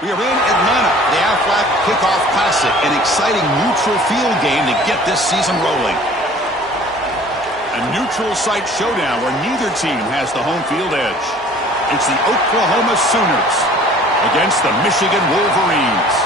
We are in Atlanta, the Aflac Kickoff Classic, an exciting neutral field game to get this season rolling. A neutral site showdown where neither team has the home field edge. It's the Oklahoma Sooners against the Michigan Wolverines.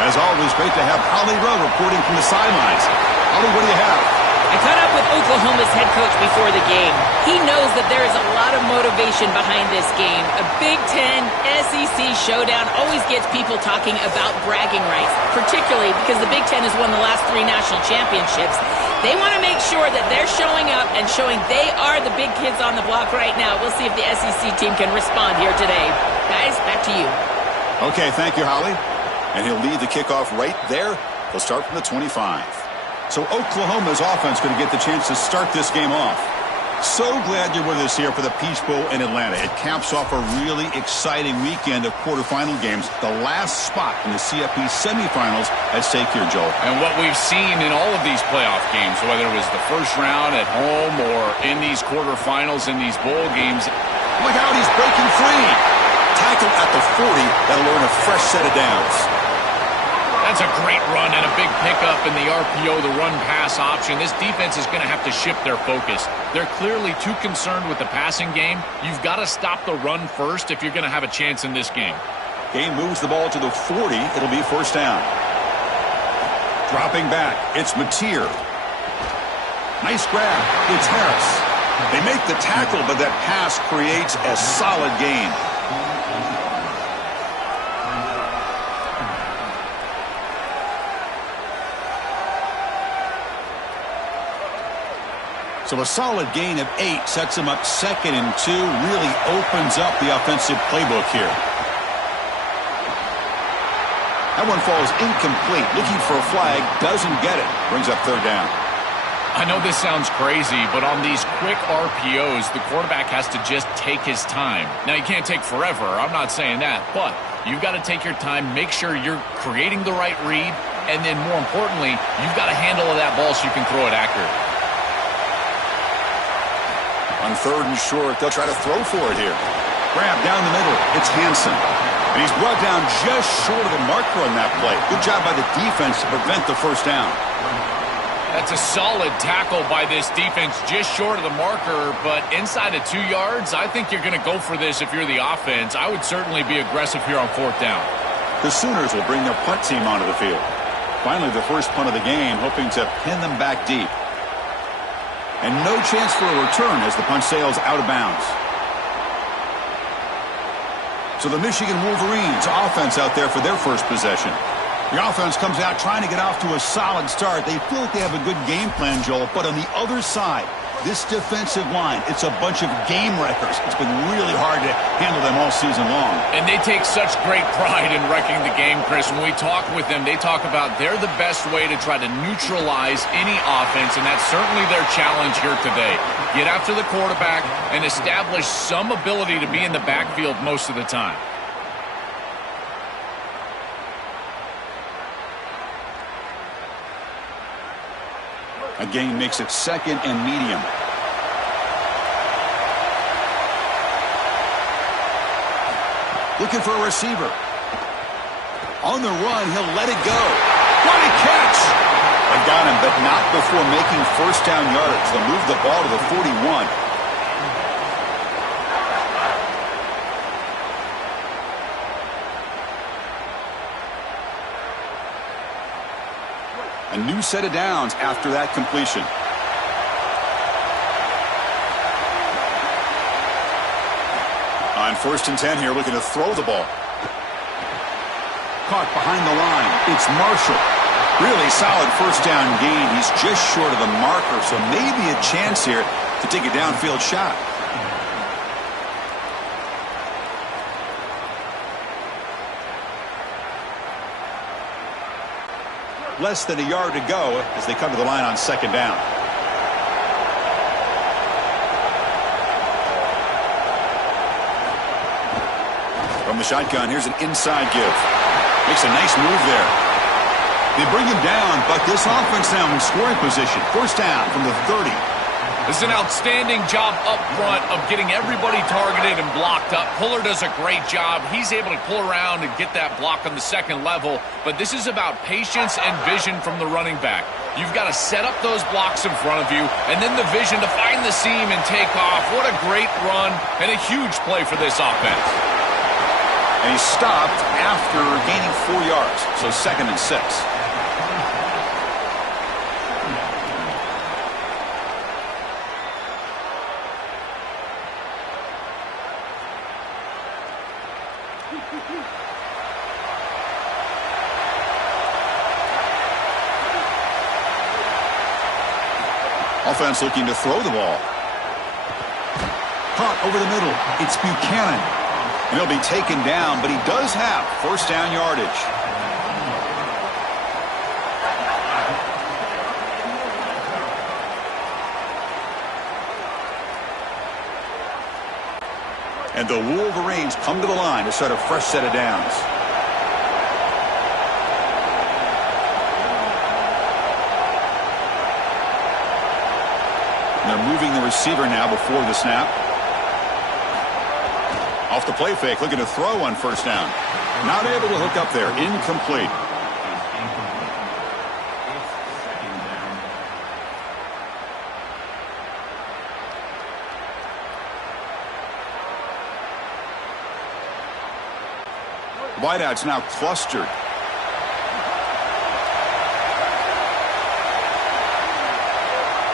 As always, great to have Holly Rowe reporting from the sidelines. Holly, what do you have? I caught up with Oklahoma's head coach before the game. He knows that there is a lot of motivation behind this game. A Big Ten SEC showdown always gets people talking about bragging rights, particularly because the Big Ten has won the last 3 national championships. They want to make sure that they're showing up and showing they are the big kids on the block right now. We'll see if the SEC team can respond here today. Guys, back to you. Okay, thank you, Holly. And he'll lead the kickoff right there. He'll start from the 25. So Oklahoma's offense going to get the chance to start this game off. So glad you're with us here for the Peach Bowl in Atlanta. It caps off a really exciting weekend of quarterfinal games. The last spot in the CFP semifinals at stake here, Joel. And what we've seen in all of these playoff games, whether it was the first round at home or in these quarterfinals in these bowl games. Look out, he's breaking free. Tackle at the 40. That'll earn a fresh set of downs. That's a great run and a big pickup in the RPO, the run-pass option. This defense is going to have to shift their focus. They're clearly too concerned with the passing game. You've got to stop the run first if you're going to have a chance in this game. Game moves the ball to the 40. It'll be first down. Dropping back, it's Mateer. Nice grab. It's Harris. They make the tackle, but that pass creates a solid gain. So a solid gain of 8 sets him up 2nd and 2. Really opens up the offensive playbook here. That one falls incomplete. Looking for a flag. Doesn't get it. Brings up 3rd down. I know this sounds crazy, but on these quick RPOs, the quarterback has to just take his time. Now, you can't take forever. I'm not saying that. But you've got to take your time. Make sure you're creating the right read. And then, more importantly, you've got a handle of that ball so you can throw it accurate. On 3rd and short, they'll try to throw for it here. Grab down the middle. It's Hansen. And he's brought down just short of the marker on that play. Good job by the defense to prevent the first down. That's a solid tackle by this defense, just short of the marker, but inside of 2 yards, I think you're going to go for this if you're the offense. I would certainly be aggressive here on 4th down. The Sooners will bring their punt team onto the field. Finally, the first punt of the game, hoping to pin them back deep. And no chance for a return as the punt sails out of bounds. So the Michigan Wolverines offense out there for their first possession. The offense comes out trying to get off to a solid start. They feel like they have a good game plan, Joel, but on the other side, this defensive line, it's a bunch of game wreckers. It's been really hard to handle them all season long. And they take such great pride in wrecking the game, Chris. When we talk with them, they talk about they're the best way to try to neutralize any offense, and that's certainly their challenge here today. Get after the quarterback and establish some ability to be in the backfield most of the time. A gain makes it 2nd and medium. Looking for a receiver. On the run, he'll let it go. What a catch! They got him, but not before making first down yardage. They'll move the ball to the 41. A new set of downs after that completion. On 1st and 10 here, looking to throw the ball. Caught behind the line. It's Marshall. Really solid first down gain. He's just short of the marker, so maybe a chance here to take a downfield shot. Less than a yard to go as they come to the line on 2nd down. From the shotgun, here's an inside give. Makes a nice move there. They bring him down, but this offense now in scoring position. First down from the 30. It's an outstanding job up front of getting everybody targeted and blocked up. Puller does a great job. He's able to pull around and get that block on the second level. But this is about patience and vision from the running back. You've got to set up those blocks in front of you, and then the vision to find the seam and take off. What a great run and a huge play for this offense. And he stopped after gaining 4 yards, so 2nd and 6. Offense looking to throw the ball. Caught over the middle. It's Buchanan. And he'll be taken down, but he does have first down yardage. And the Wolverines come to the line to start a fresh set of downs. They're moving the receiver now before the snap. Off the play fake, looking to throw on first down. Not able to hook up there. Incomplete. Wideouts now clustered.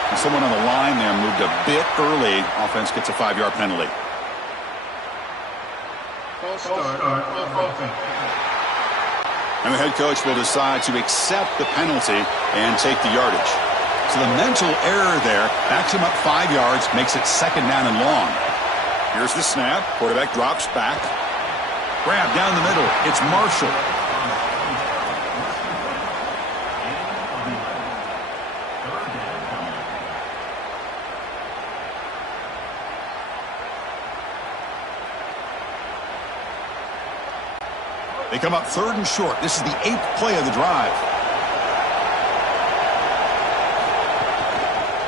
And someone on the line there moved a bit early. Offense gets a 5-yard penalty. And the head coach will decide to accept the penalty and take the yardage. So the mental error there backs him up 5 yards, makes it 2nd down and long. Here's the snap. Quarterback drops back. Grab down the middle. It's Marshall. They come up 3rd and short. This is the 8th play of the drive.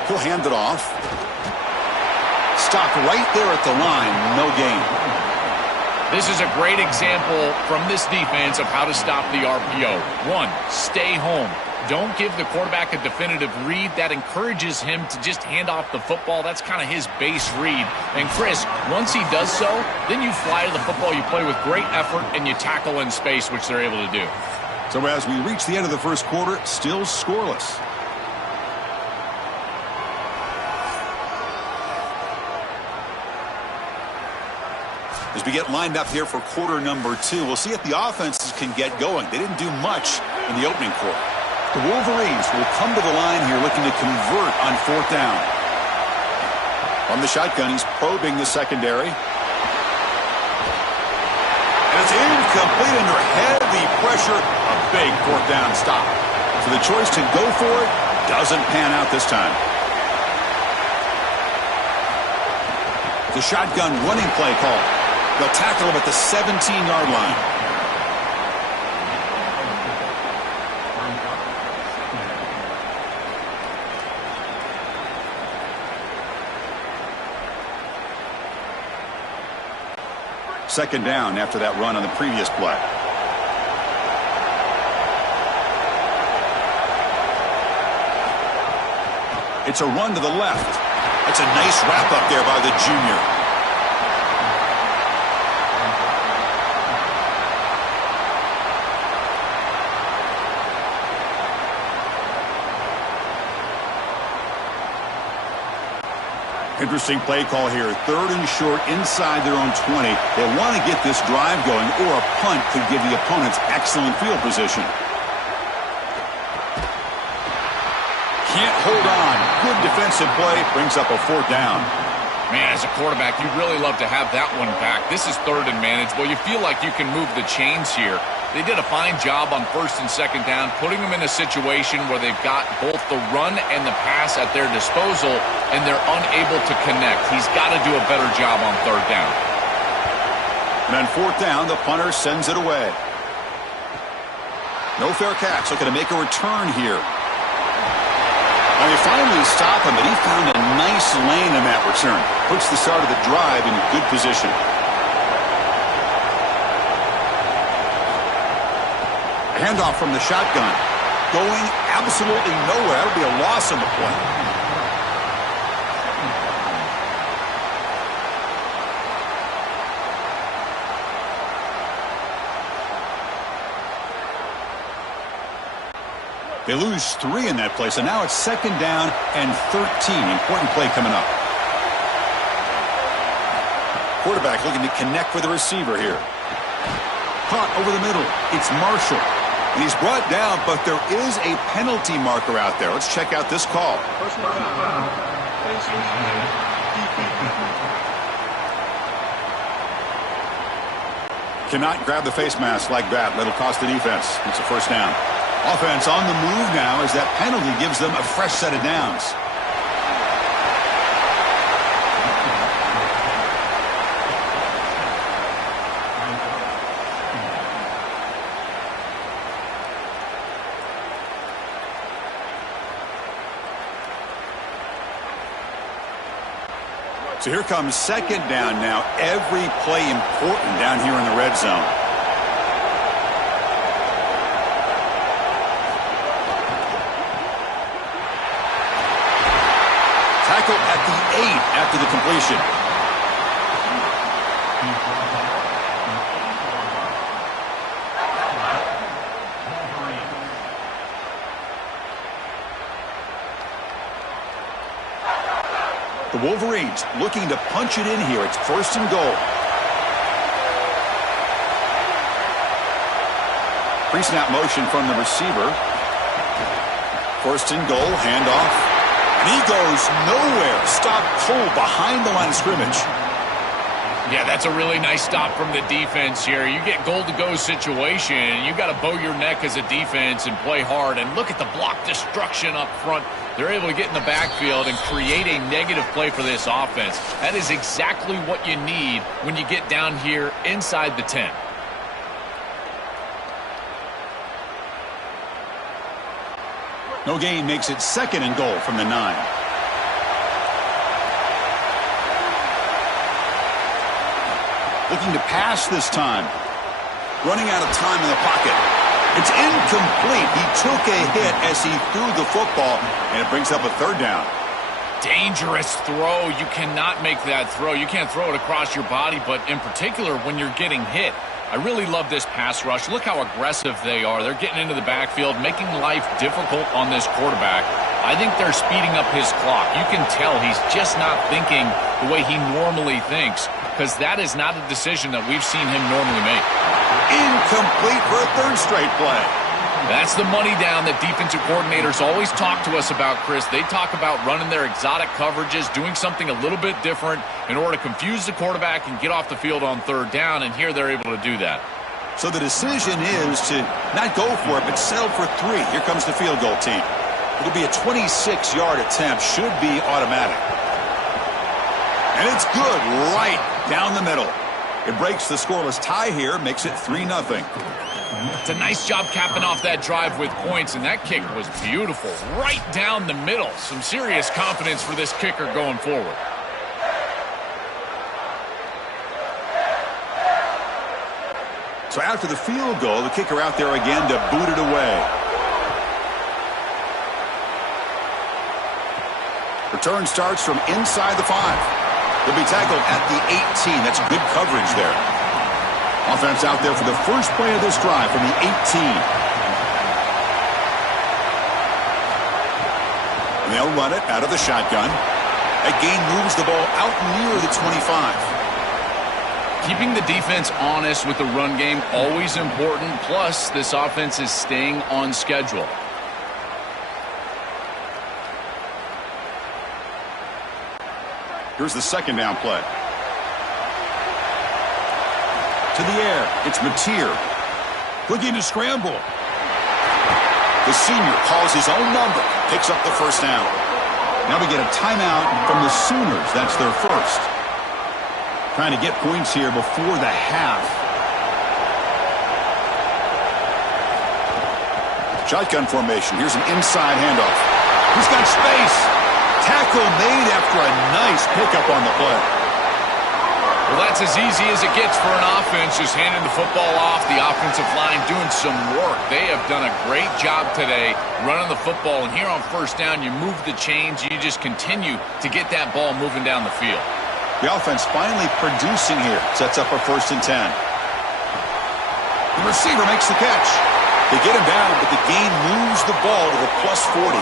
He'll hand it off. Stopped right there at the line. No gain. This is a great example from this defense of how to stop the RPO. 1, stay home. Don't give the quarterback a definitive read. That encourages him to just hand off the football. That's kind of his base read. And Chris, once he does so, then you fly to the football. You play with great effort, and you tackle in space, which they're able to do. So as we reach the end of the first quarter, still scoreless. As we get lined up here for quarter number 2, we'll see if the offenses can get going. They didn't do much in the opening quarter. The Wolverines will come to the line here looking to convert on 4th down. From the shotgun, he's probing the secondary. And it's incomplete under heavy pressure. A big 4th down stop. So the choice to go for it doesn't pan out this time. The shotgun running play call. They'll tackle him at the 17-yard line. Second down after that run on the previous play. It's a run to the left. That's a nice wrap up there by the junior. Interesting play call here. 3rd and short inside their own 20. They want to get this drive going, or a punt could give the opponents excellent field position. Can't hold on. Good defensive play. Brings up a 4th down. Man, as a quarterback, you'd really love to have that one back. This is 3rd and manageable. You feel like you can move the chains here. They did a fine job on 1st and 2nd down, putting them in a situation where they've got both the run and the pass at their disposal, and they're unable to connect. He's got to do a better job on 3rd down. And on 4th down, the punter sends it away. No fair catch. Looking to make a return here. And he finally stop him, but he found a nice lane in that return. Puts the start of the drive in good position. A handoff from the shotgun. Going absolutely nowhere. That'll be a loss on the play. They lose 3 in that play, so now it's 2nd down and 13. Important play coming up. Quarterback looking to connect with the receiver here. Caught over the middle. It's Marshall. And he's brought down, but there is a penalty marker out there. Let's check out this call. Cannot grab the face mask like that. That'll cost the defense. It's a first down. Offense on the move now as that penalty gives them a fresh set of downs. So here comes 2nd down now. Every play important down here in the red zone. Tackle at the 8 after the completion. The Wolverines looking to punch it in here. It's 1st and goal. Pre-snap motion from the receiver. 1st and goal, handoff. And he goes nowhere. Stop cold behind the line of scrimmage. Yeah, that's a really nice stop from the defense here. You get goal-to-go situation, you got to bow your neck as a defense and play hard. And look at the block destruction up front. They're able to get in the backfield and create a negative play for this offense. That is exactly what you need when you get down here inside the 10. No gain makes it 2nd and goal from the 9. Looking to pass this time. Running out of time in the pocket. It's incomplete. He took a hit as he threw the football, and it brings up a 3rd down. Dangerous throw. You cannot make that throw. You can't throw it across your body, but in particular when you're getting hit. I really love this pass rush. Look how aggressive they are. They're getting into the backfield, making life difficult on this quarterback. I think they're speeding up his clock. You can tell he's just not thinking the way he normally thinks, because that is not a decision that we've seen him normally make. Incomplete for a 3rd straight play. That's the money down that defensive coordinators always talk to us about, Chris. They talk about running their exotic coverages, doing something a little bit different in order to confuse the quarterback and get off the field on 3rd down, and here they're able to do that. So the decision is to not go for it, but settle for 3. Here comes the field goal team. It'll be a 26-yard attempt. Should be automatic. And it's good right down the middle. It breaks the scoreless tie here, makes it 3-0. It's a nice job capping off that drive with points, and that kick was beautiful. Right down the middle. Some serious confidence for this kicker going forward. So after the field goal, the kicker out there again to boot it away. Return starts from inside the 5. They'll be tackled at the 18. That's good coverage there. Offense out there for the first play of this drive from the 18. And they'll run it out of the shotgun. That gain moves the ball out near the 25. Keeping the defense honest with the run game, always important. Plus, this offense is staying on schedule. Here's the 2nd down play. To the air, it's Mateer. Looking to scramble. The senior calls his own number, picks up the first down. Now we get a timeout from the Sooners. That's their first. Trying to get points here before the half. Shotgun formation. Here's an inside handoff. He's got space. Tackle made after a nice pickup on the play. Well, that's as easy as it gets for an offense, just handing the football off. The offensive line doing some work. They have done a great job today running the football. And here on first down, you move the chains. You just continue to get that ball moving down the field. The offense finally producing here. Sets up a 1st and 10. The receiver makes the catch. They get him down, but the gain moves the ball to the +40.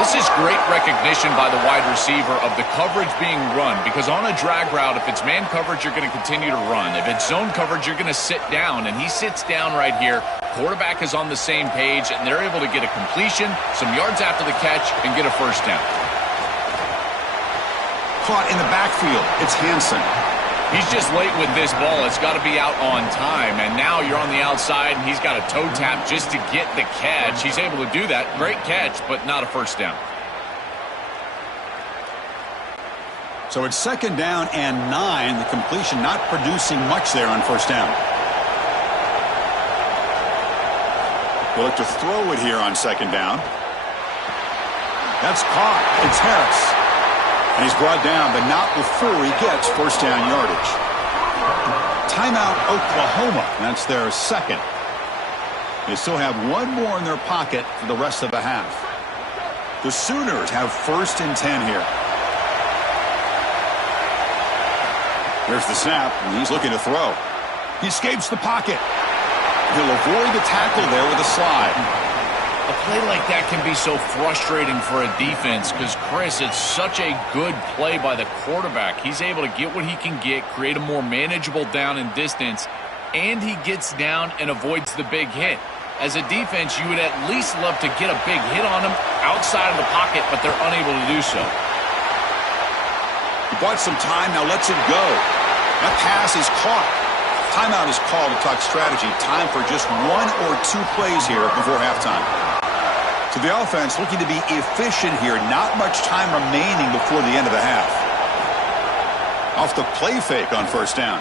This is great recognition by the wide receiver of the coverage being run, because on a drag route, if it's man coverage, you're going to continue to run. If it's zone coverage, you're going to sit down, and he sits down right here. Quarterback is on the same page, and they're able to get a completion, some yards after the catch, and get a 1st down. Caught in the backfield. It's Hansen. He's just late with this ball. It's got to be out on time. And now you're on the outside, and he's got a toe tap just to get the catch. He's able to do that. Great catch, but not a 1st down. So it's 2nd down and 9. The completion not producing much there on 1st down. We'll look to throw it here on 2nd down. That's caught. It's Harris. And he's brought down, but not before he gets 1st down yardage. Timeout, Oklahoma. That's their 2nd. They still have one more in their pocket for the rest of the half. The Sooners have 1st and 10 here. There's the snap, and he's looking to throw. He escapes the pocket. He'll avoid the tackle there with a slide. A play like that can be so frustrating for a defense because, Chris, it's such a good play by the quarterback. He's able to get what he can get, create a more manageable down and distance, and he gets down and avoids the big hit. As a defense, you would at least love to get a big hit on him outside of the pocket, but they're unable to do so. He bought some time, now lets it go. That pass is caught. Timeout is called to talk strategy. Time for just 1 or 2 plays here before halftime. So the offense looking to be efficient here. Not much time remaining before the end of the half. Off the play fake on 1st down.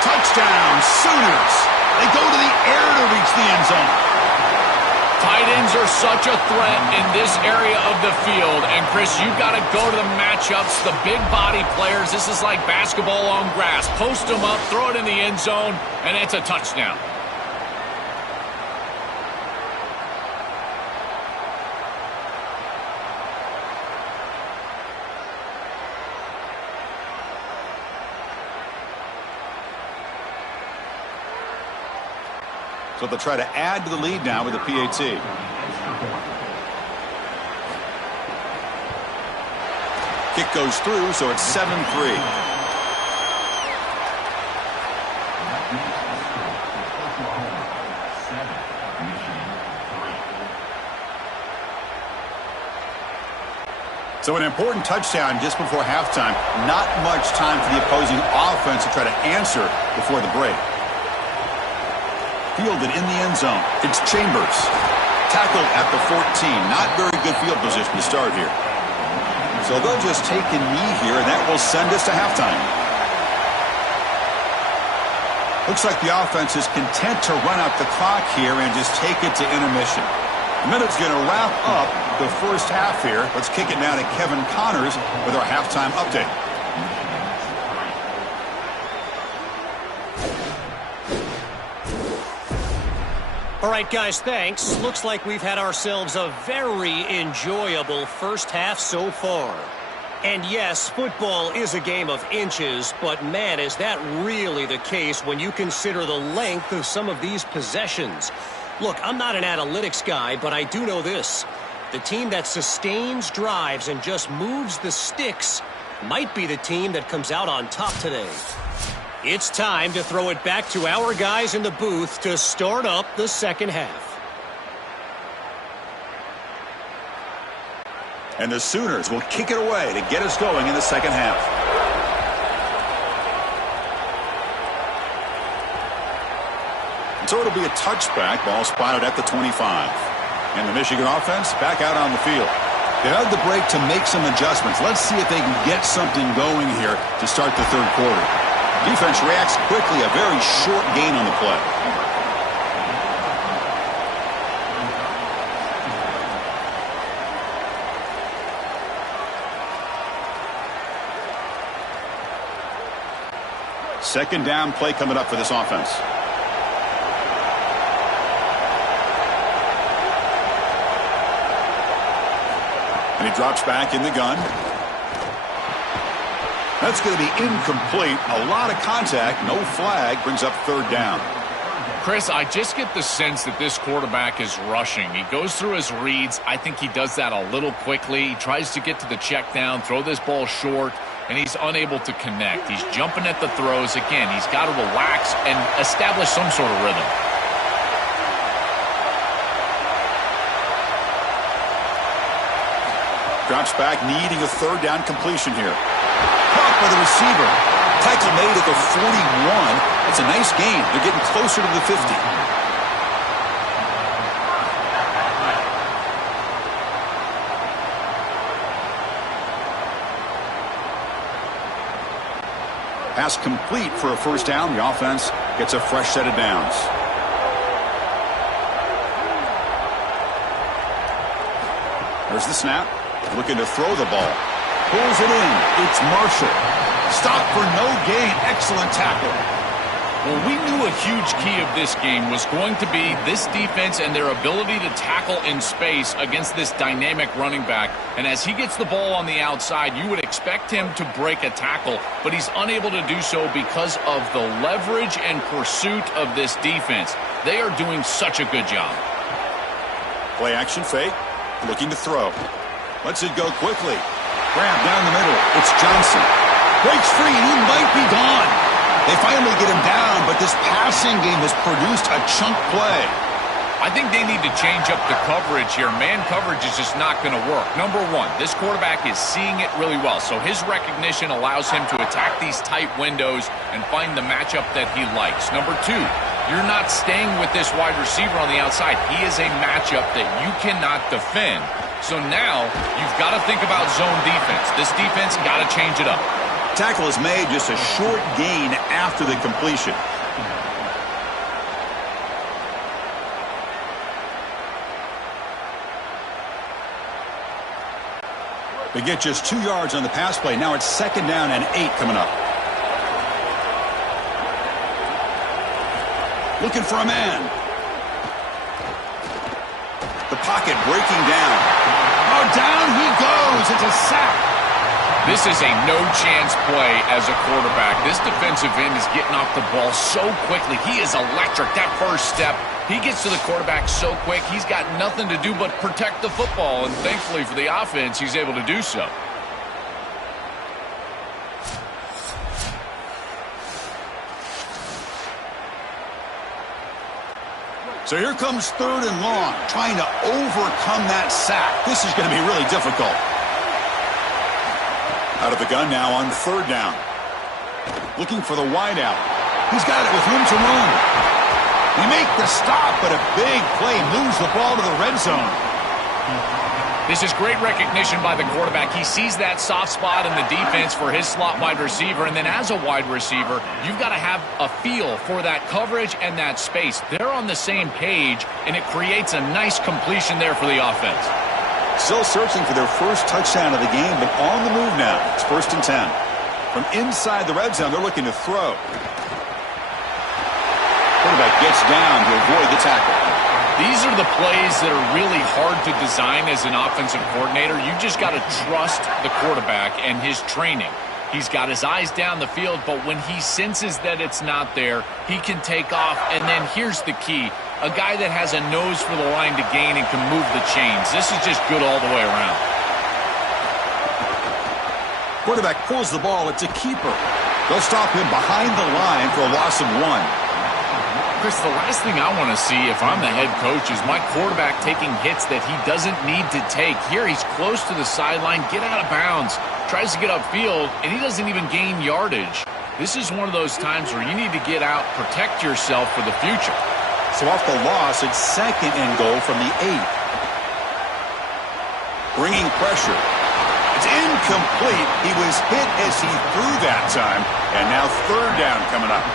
Touchdown, Sooners. They go to the air to reach the end zone. Tight ends are such a threat in this area of the field. And, Chris, you've got to go to the matchups, the big body players. This is like basketball on grass. Post them up, throw it in the end zone, and it's a touchdown. So they'll try to add to the lead now with a PAT. Kick goes through, so it's 7-3. So an important touchdown just before halftime. Not much time for the opposing offense to try to answer before the break. Fielded in the end zone. It's Chambers. Tackled at the 14. Not very good field position to start here. So they'll just take a knee here, and that will send us to halftime. Looks like the offense is content to run out the clock here and just take it to intermission. The minute's going to wrap up the first half here. Let's kick it now to Kevin Connors with our halftime update. All right, guys, thanks. Looks like we've had ourselves a very enjoyable first half so far. And yes, football is a game of inches, but man, is that really the case when you consider the length of some of these possessions. Look, I'm not an analytics guy, but I do know this. The team that sustains drives and just moves the sticks might be the team that comes out on top today. It's time to throw it back to our guys in the booth to start up the second half. And the Sooners will kick it away to get us going in the second half. So it'll be a touchback. Ball spotted at the 25. And the Michigan offense back out on the field. They had the break to make some adjustments. Let's see if they can get something going here to start the third quarter. Defense reacts quickly. A very short gain on the play. Second down play coming up for this offense. And he drops back in the gun. That's going to be incomplete. A lot of contact. No flag. Brings up third down. Chris, I just get the sense that this quarterback is rushing. He goes through his reads. I think he does that a little quickly. He tries to get to the check down, throw this ball short, and he's unable to connect. He's jumping at the throws. Again, he's got to relax and establish some sort of rhythm. Drops back, needing a third down completion here. Caught by the receiver. Tackle made at the 41. It's a nice gain. They're getting closer to the 50. Pass complete for a first down. The offense gets a fresh set of downs. There's the snap. Looking to throw the ball. Pulls it in. It's Marshall. Stop for no gain. Excellent tackle. Well, we knew a huge key of this game was going to be this defense and their ability to tackle in space against this dynamic running back. And as he gets the ball on the outside, you would expect him to break a tackle, but he's unable to do so because of the leverage and pursuit of this defense. They are doing such a good job. Play action fake. Looking to throw. Lets it go quickly. Grab down the middle. It's Johnson. Breaks free. He might be gone. They finally get him down, but this passing game has produced a chunk play. I think they need to change up the coverage here. Man coverage is just not going to work. Number one, this quarterback is seeing it really well, so his recognition allows him to attack these tight windows and find the matchup that he likes. Number two, you're not staying with this wide receiver on the outside. He is a matchup that you cannot defend. So now you've got to think about zone defense. This defense got to change it up. Tackle is made, just a short gain after the completion. They get just 2 yards on the pass play. Now it's second down and 8 coming up. Looking for a man. The pocket breaking down. Oh, down he goes. It's a sack. This is a no-chance play as a quarterback. This defensive end is getting off the ball so quickly. He is electric. That first step, he gets to the quarterback so quick, he's got nothing to do but protect the football. And thankfully for the offense, he's able to do so. So here comes third and long, trying to overcome that sack. This is going to be really difficult. Out of the gun now on third down. Looking for the wideout. He's got it with room to run. They make the stop, but a big play moves the ball to the red zone. This is great recognition by the quarterback. He sees that soft spot in the defense for his slot wide receiver, and then as a wide receiver, you've got to have a feel for that coverage and that space. They're on the same page, and it creates a nice completion there for the offense. Still searching for their first touchdown of the game, but on the move now. It's 1st and 10. From inside the red zone, they're looking to throw. Quarterback gets down to avoid the tackle. These are the plays that are really hard to design as an offensive coordinator. You just got to trust the quarterback and his training. He's got his eyes down the field, but when he senses that it's not there, he can take off. And then here's the key. A guy that has a nose for the line to gain and can move the chains. This is just good all the way around. Quarterback pulls the ball. It's a keeper. They'll stop him behind the line for a loss of 1. Chris, the last thing I want to see if I'm the head coach is my quarterback taking hits that he doesn't need to take. Here he's close to the sideline, get out of bounds, tries to get upfield, and he doesn't even gain yardage. This is one of those times where you need to get out, protect yourself for the future. So off the loss, it's second and goal from the 8. Bringing pressure. It's incomplete. He was hit as he threw that time. And now third down coming up.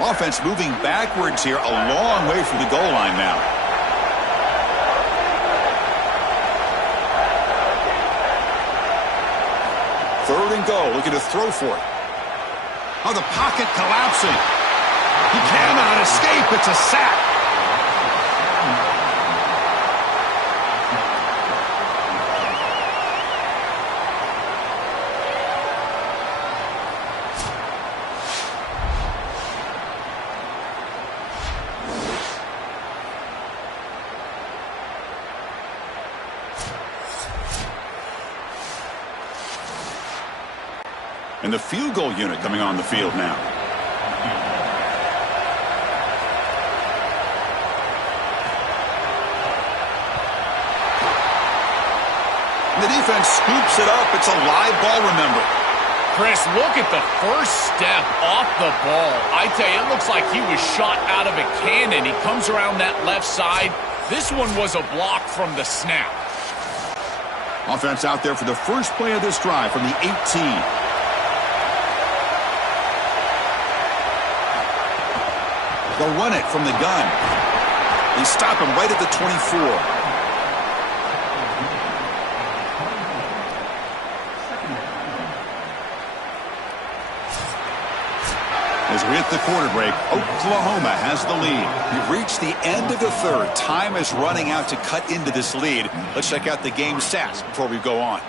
Offense moving backwards here, a long way from the goal line now. go, looking to throw for it. Oh, the pocket collapsing. He cannot escape. It's a sack. And the field goal unit coming on the field now. And the defense scoops it up. It's a live ball, remember. Chris, look at the first step off the ball. I tell you, it looks like he was shot out of a cannon. He comes around that left side. This one was a block from the snap. Offense out there for the first play of this drive from the 18. They'll run it from the gun. They stop him right at the 24. As we hit the quarter break, Oklahoma has the lead. We've reached the end of the third. Time is running out to cut into this lead. Let's check out the game stats before we go on.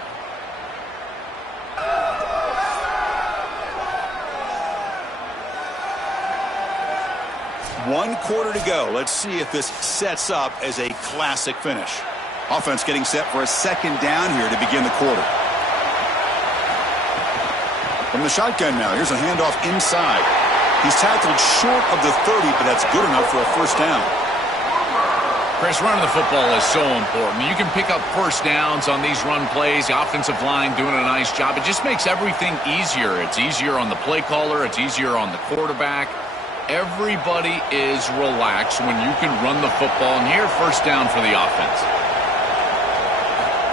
One quarter to go. Let's see if this sets up as a classic finish. Offense getting set for a second down here to begin the quarter. From the shotgun now, here's a handoff inside. He's tackled short of the 30, but that's good enough for a first down. Chris, running the football is so important. You can pick up first downs on these run plays. The offensive line doing a nice job. It just makes everything easier. It's easier on the play caller. It's easier on the quarterback. Everybody is relaxed when you can run the football, and here, first down for the offense.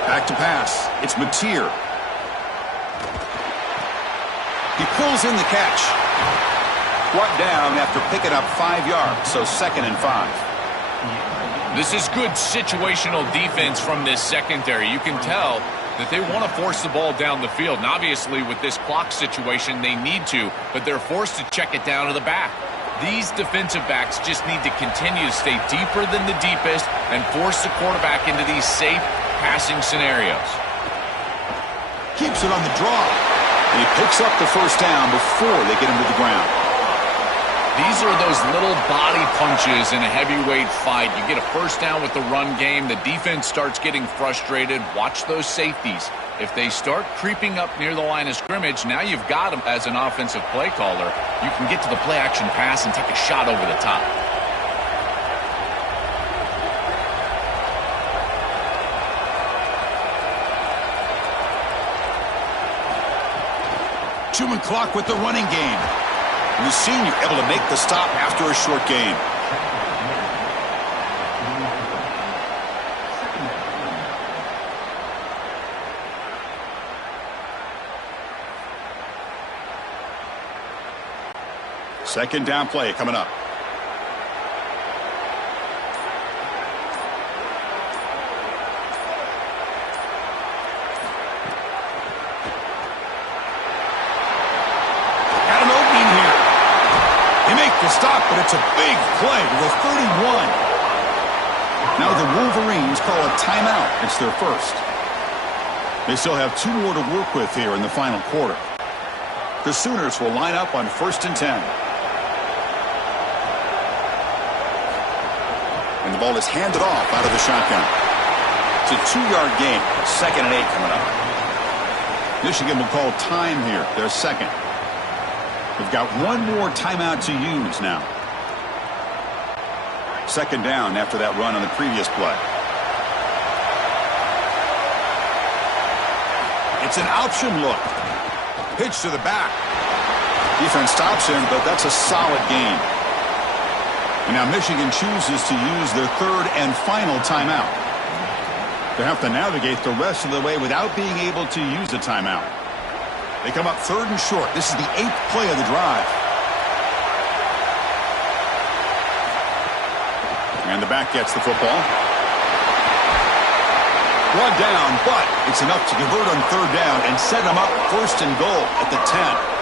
Back to pass. It's Mateer. He pulls in the catch. Brought down after picking up 5 yards, so 2nd and 5. This is good situational defense from this secondary. You can tell that they want to force the ball down the field. And obviously, with this clock situation, they need to, but they're forced to check it down to the back. These defensive backs just need to continue to stay deeper than the deepest and force the quarterback into these safe passing scenarios. Keeps it on the draw. And he picks up the first down before they get him to the ground. These are those little body punches in a heavyweight fight. You get a first down with the run game. The defense starts getting frustrated. Watch those safeties. If they start creeping up near the line of scrimmage, now you've got them as an offensive play caller. You can get to the play-action pass and take a shot over the top. Chewing clock with the running game. And the senior able to make the stop after a short gain. Second down play coming up. Got an opening here. They make the stop, but it's a big play to the 31. Now the Wolverines call a timeout. It's their first. They still have 2 more to work with here in the final quarter. The Sooners will line up on 1st and 10. And the ball is handed off out of the shotgun. It's a 2-yard gain. 2nd and 8 coming up. Michigan will call time here. Their second. They've got 1 more timeout to use now. 2nd down after that run on the previous play. It's an option look. Pitch to the back. Defense stops him, but that's a solid gain. And now Michigan chooses to use their 3rd and final timeout. They have to navigate the rest of the way without being able to use a timeout. They come up 3rd and short. This is the 8th play of the drive. And the back gets the football. One down, but it's enough to convert on third down and set them up first and goal at the 10.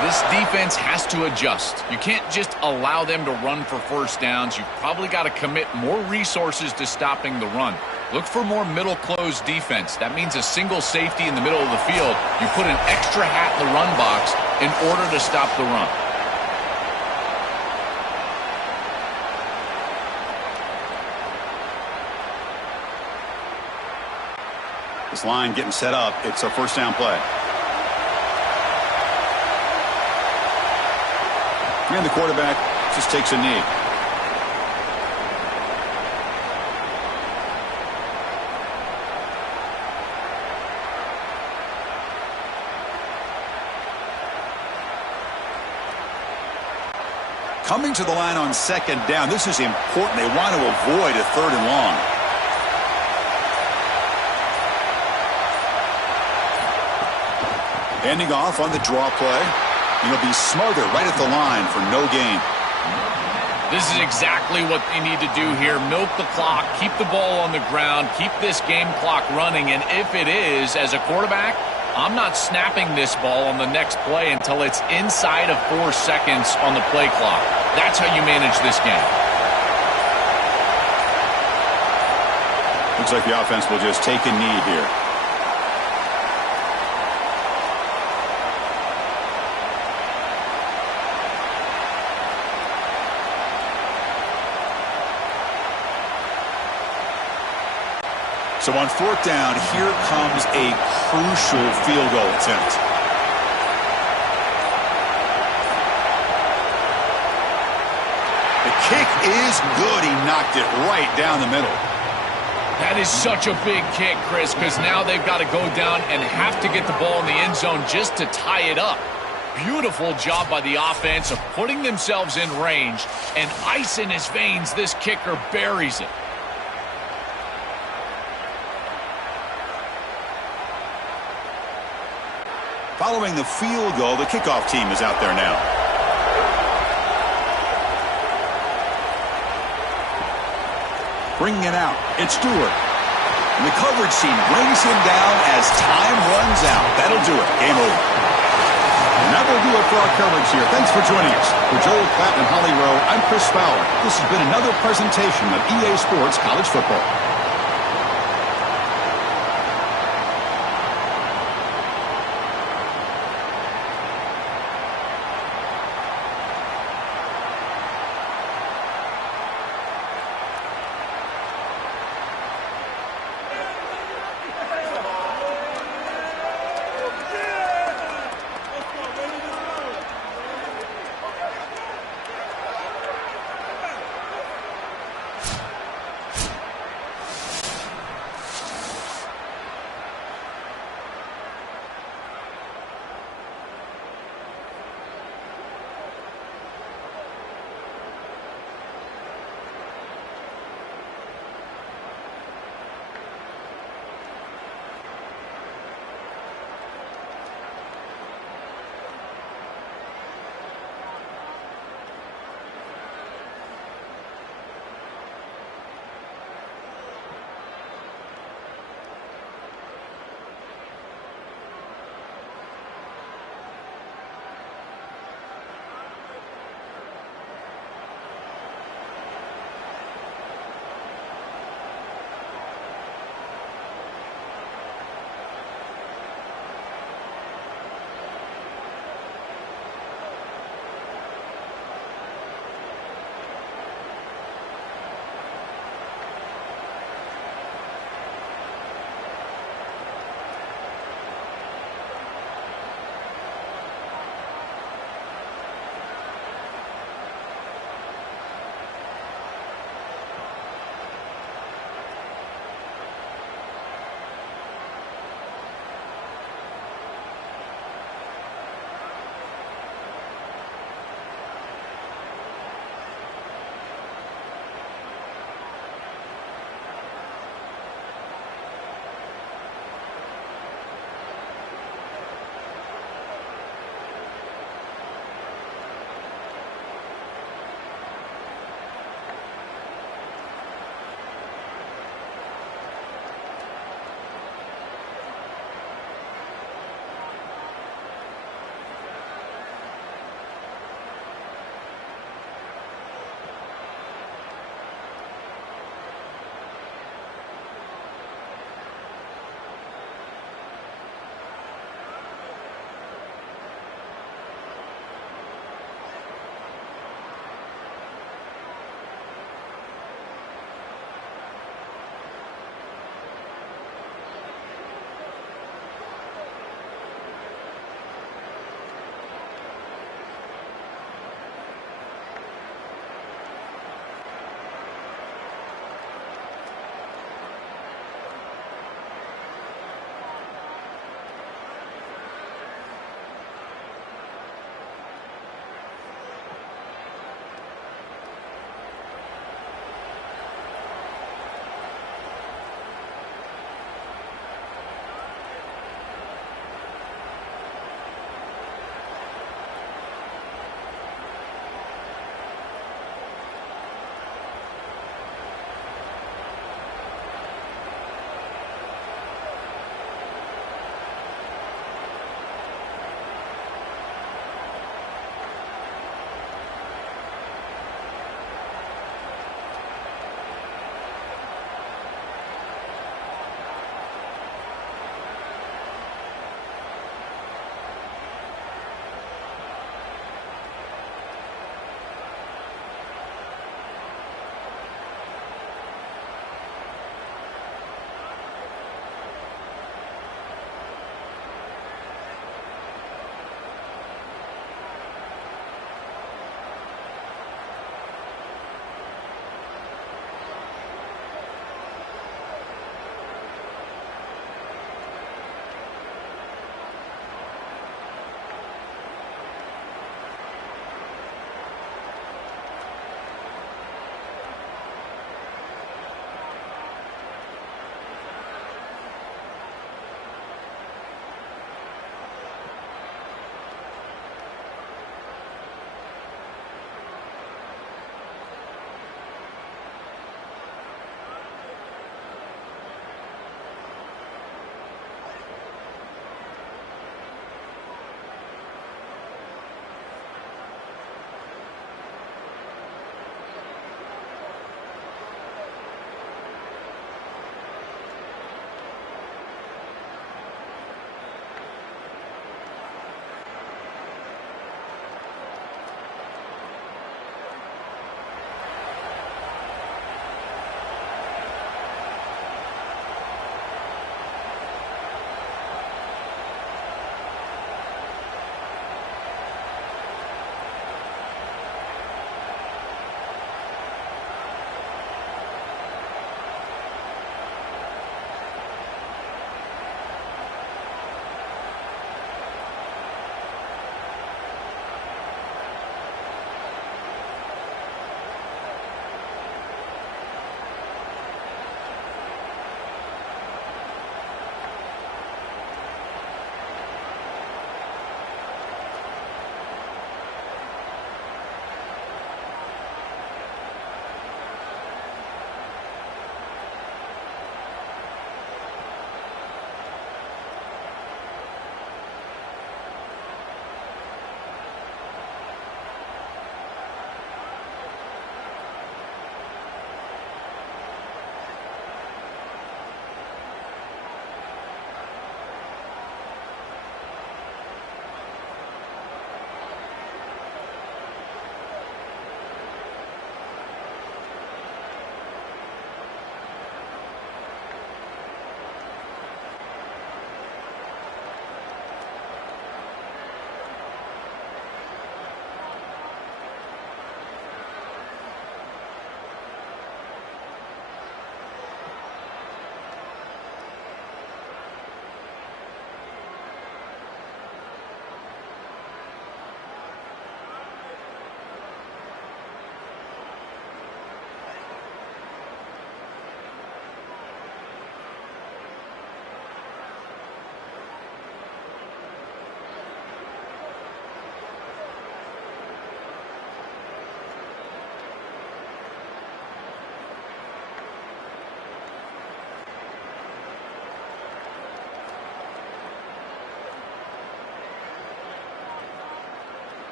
This defense has to adjust. You can't just allow them to run for first downs. You've probably got to commit more resources to stopping the run. Look for more middle close defense. That means a single safety in the middle of the field. You put an extra hat in the run box in order to stop the run. This line getting set up. It's a first down play. And the quarterback just takes a knee. Coming to the line on second down. This is important. They want to avoid a third and long. Ending off on the draw play. He'll be smothered right at the line for no gain. This is exactly what they need to do here. Milk the clock, keep the ball on the ground, keep this game clock running. And if it is, as a quarterback, I'm not snapping this ball on the next play until it's inside of 4 seconds on the play clock. That's how you manage this game. Looks like the offense will just take a knee here. So on fourth down, here comes a crucial field goal attempt. The kick is good. He knocked it right down the middle. That is such a big kick, Chris, because now they've got to go down and have to get the ball in the end zone just to tie it up. Beautiful job by the offense of putting themselves in range, and ice in his veins, this kicker buries it. Following the field goal, the kickoff team is out there now. Bringing it out, it's Stewart. And the coverage team brings him down as time runs out. That'll do it. Game over. And that will do it for our coverage here. Thanks for joining us. For Joel Klatt and Holly Rowe, I'm Chris Fowler. This has been another presentation of EA Sports College Football.